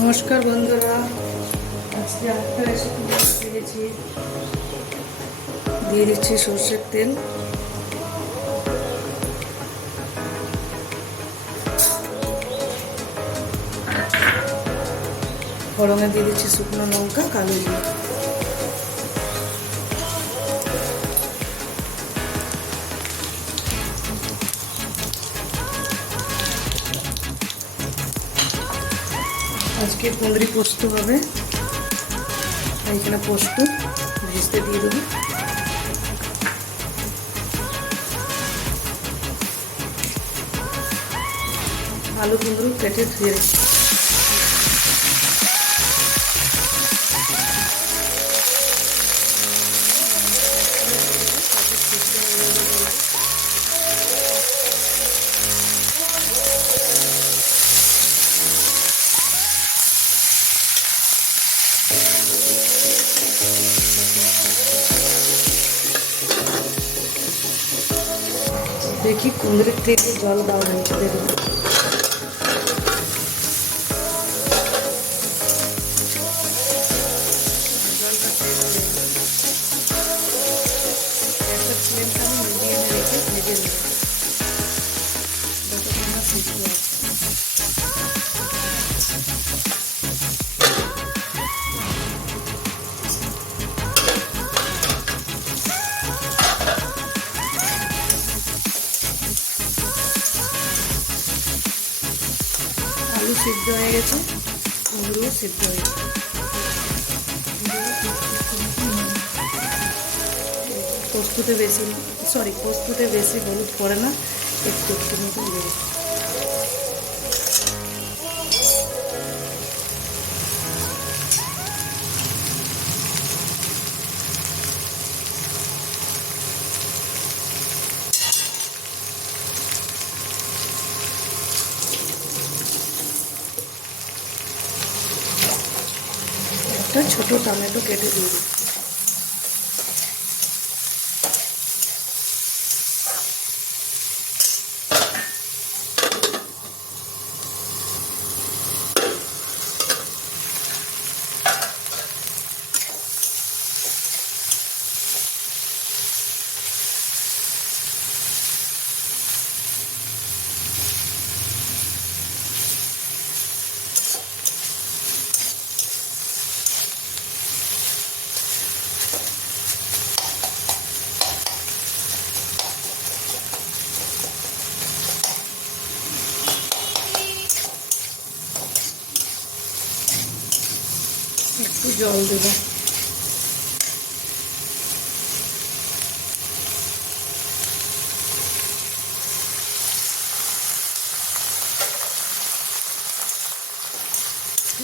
নমস্কার বন্ধুরা, আজকে একটা রেসিপি পেয়েছি। দিয়ে দিচ্ছি সর্ষের তেল, ফোড়নে দিয়ে দিচ্ছি শুকনো লঙ্কা, কালো জিরে। আজকে কুঁদরি পোস্ত হবে, তাই এখানে পোস্ত ভেজতে দিয়ে দেবো। আলু কুঁদরু কেটে ধুয়ে রেখেছি। দেখি কুঁদরির থেকে জল দেওয়া হয়েছে, দেখুন জলটা গ্যাসের ফ্লেমটা আমি মিডিয়ামে রেখে ভেজে নেব যতক্ষণ না সিদ্ধ আছে। আলু সিদ্ধ হয়ে গেছে, কুমড়ো সিদ্ধ হয়ে গেছে। পোস্ততে বেশি হলুদ পড়ে না, একটু একটু মতো দেবে। একটা ছোট টমেটো কেটে দিয়ে দিচ্ছি। একটু জল দেব।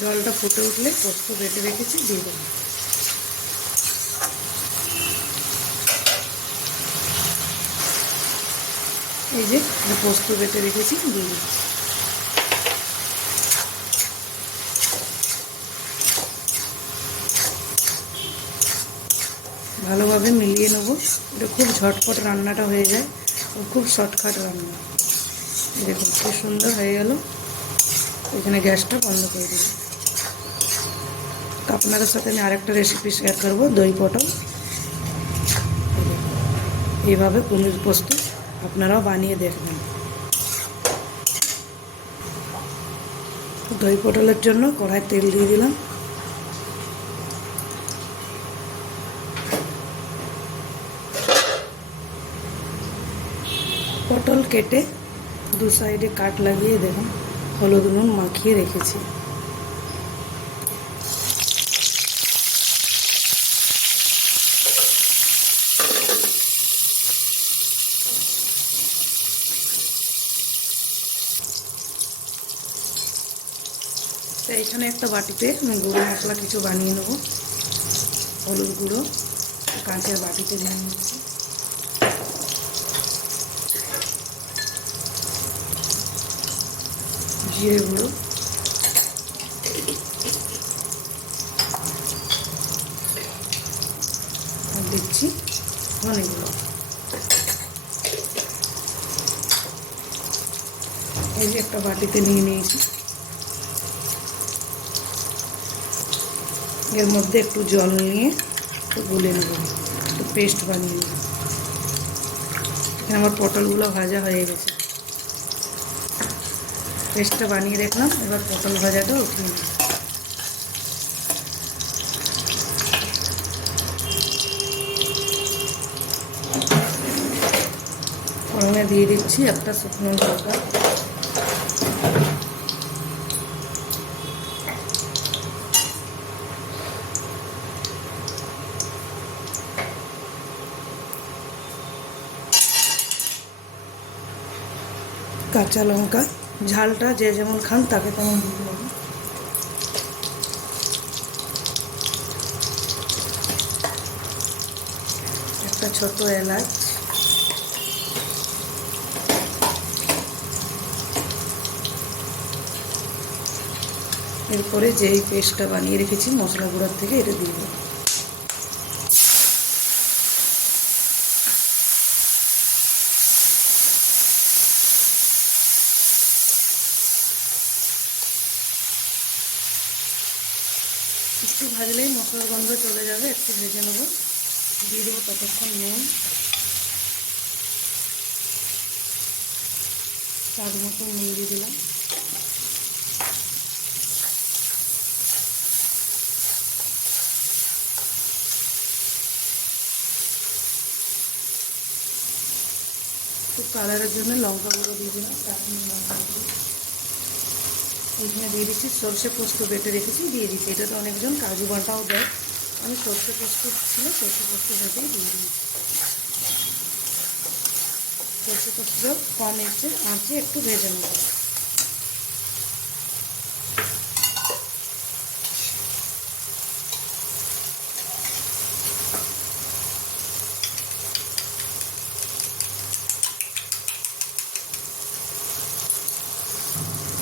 জলটা ফুটে উঠলে পোস্ত বেটে রেখেছি দিয়ে দেবো। এই যে পোস্ত বেটে রেখেছি দিয়ে দিচ্ছি। ভালোভাবে মিলিয়ে নেব। এটা খুব ঝটপট রান্নাটা হয়ে যায়, খুব শর্টকাট রান্না। দেখুন খুব সুন্দর হয়ে গেল। এখানে গ্যাসটা বন্ধ করে দিই। তো আপনাদের সাথে আমি আরেকটা রেসিপি শেয়ার করবো, দই পটল। এইভাবে কুমড়োর পোস্ত আপনারাও বানিয়ে দেখবেন। দই পটলের জন্য কড়াই তেল দিয়ে দিলাম। পটল কেটে দু সাইডে কাট লাগিয়ে দেখুন হলুদ নুন মাখিয়ে রেখেছি। এইখানে একটা বাটিতে আমি গুঁড়ো মশলা কিছু বানিয়ে নেব। হলুদ গুঁড়ো কাঁচের বাটিতে নিয়ে নিচ্ছি। জিরে গুঁড়ো, আর দিচ্ছি ধনে গুঁড়ো। এই যে একটা বাটিতে নিয়ে নিয়েছি। এর মধ্যে একটু জল নিয়ে একটু গুলে নেব, একটু পেস্ট বানিয়ে নেব। এখানে আমার পটলগুলো ভাজা হয়ে গেছে, পেস্টটা বানিয়ে রাখলাম। এবার পটল ভাজাটা উঠিয়ে নেব। ফোড়নে দিয়ে দিচ্ছি একটা শুকনো লঙ্কা, কাঁচা লঙ্কা। ঝালটা যে যেমন খান তাকে তেমন দিতে হবে। একটা ছোট এলাচ, এরপরে যেই পেস্টটা বানিয়ে রেখেছি মশলা গুঁড়ার থেকে এটা দিয়ে দেবো। একটু ভাজলেই মশলার গন্ধ চলে যাবে, একটু ভেজে নেবো। দিয়ে দেবো ততক্ষণ নুন, স্বাদ মতো নুন দিয়ে দিলাম। একটু কালারের জন্য লঙ্কা গুঁড়ো দিয়ে দিলাম, কাশ্মীরি লঙ্কা গুঁড়ো। এখানে দিয়ে দিচ্ছি সর্ষে পোস্ত বেটে রেখেছি, দিয়ে দিচ্ছি। এটা তো অনেকজন কাজু বাটাও দেয়, আমি সর্ষে পোস্ত ছিল সর্ষে পোস্ত বেটেই দিয়ে দিচ্ছি। সর্ষে পোস্ত কম আঁচে একটু ভেজে নেব।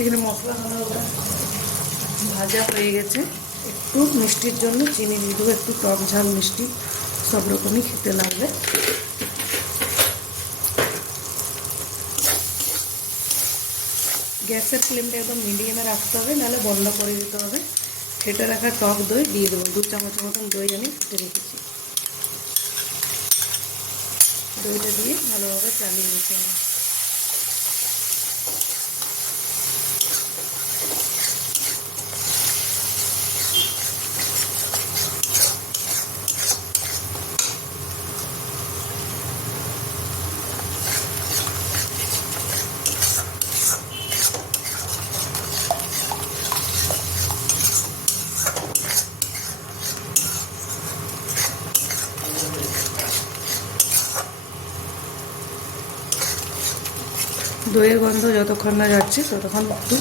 এখানে মশলা ভাজা হয়ে গেছে। একটু মিষ্টির জন্য চিনি দিয়ে দেবো, একটু টক ঝাল মিষ্টি সব রকমই খেতে লাগবে। গ্যাসের ফ্লেমটা একদম মিডিয়ামে রাখতে হবে, নাহলে বন্ধ করে দিতে হবে। ফেটে রাখা টক দই দিয়ে দেবো, 2 চামচ মতন দই আমি ফেটে রেখেছি। দইটা দিয়ে ভালোভাবে চালিয়ে দিতে হবে। দইয়ের গন্ধ যতক্ষণ না যাচ্ছে ততক্ষণ একটু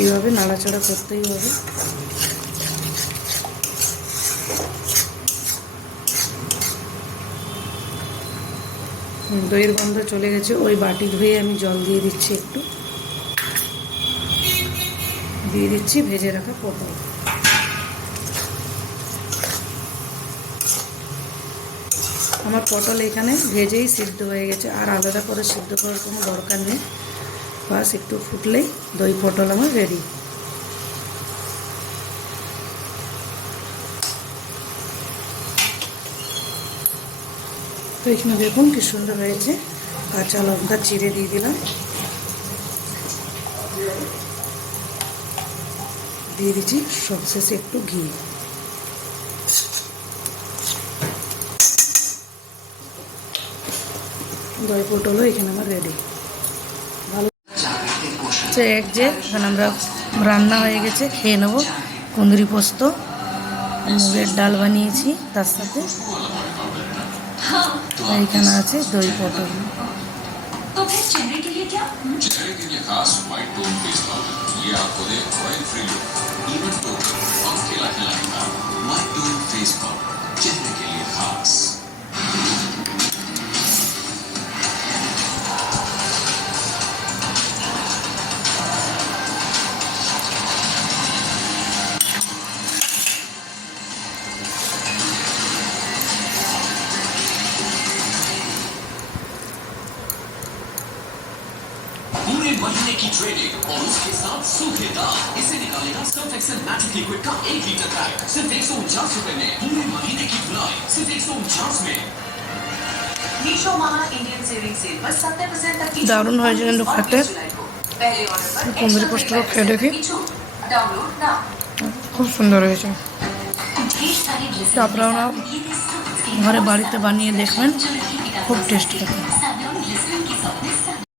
এইভাবে নাড়াচাড়া করতেই হবে। দইয়ের গন্ধ চলে গেছে, ওই বাটি ধুয়ে আমি জল দিয়ে দিচ্ছি, একটু দিয়ে দিচ্ছি ভেজে রাখা পটল। আমার পটল এখানে ভেজেই সিদ্ধ হয়ে গেছে, আর আলাদা করে সিদ্ধ করার কোনো দরকার নেই। বাস একটু ফুটলেই দই পটল আমার রেডি। তো এখানে দেখুন কি সুন্দর হয়েছে। কাঁচা লঙ্কা চিড়ে দিয়ে দিলাম, দিয়ে দিচ্ছি সবশেষে একটু ঘি। দই পটলও এখানে আমার রেডি। ভালো এক যে এখানে আমরা রান্না হয়ে গেছে, খেয়ে নেবো। কুঁদরি পোস্ত, মুগের ডাল বানিয়েছি তার সাথে, এখানে আছে দই পটল। चेहरे के लिए खास व्हाइट टोन फेस पाउडर, ये आपको दे oil free look, even tone और खिला खिलाएगा। व्हाइट टोन फेस पाउडर, चेहरे के लिए खास। पूरे महीने की ट्रेनिंग और उसके साथ सूखे दांत। इसे निकालेगा सर्फ एक्सेल मैजिक लिक्विड का 1 लीटर पैक सिर्फ 149 रुपए में। पूरे महीने की धुलाई सिर्फ 149 में। मीशो महा इंडियन सेविंग सेल पर 70% तक की দারুণ হয়েছে কিন্তু খেতে। पहले ऑर्डर पर কুমির পোস্তটা খেয়ে দেখি, डाउनलोड नाउ। খুব সুন্দর হয়েছে। তো আপনারা ঘরে বাড়িতে বানিয়ে দেখবেন, খুব টেস্টি হবে।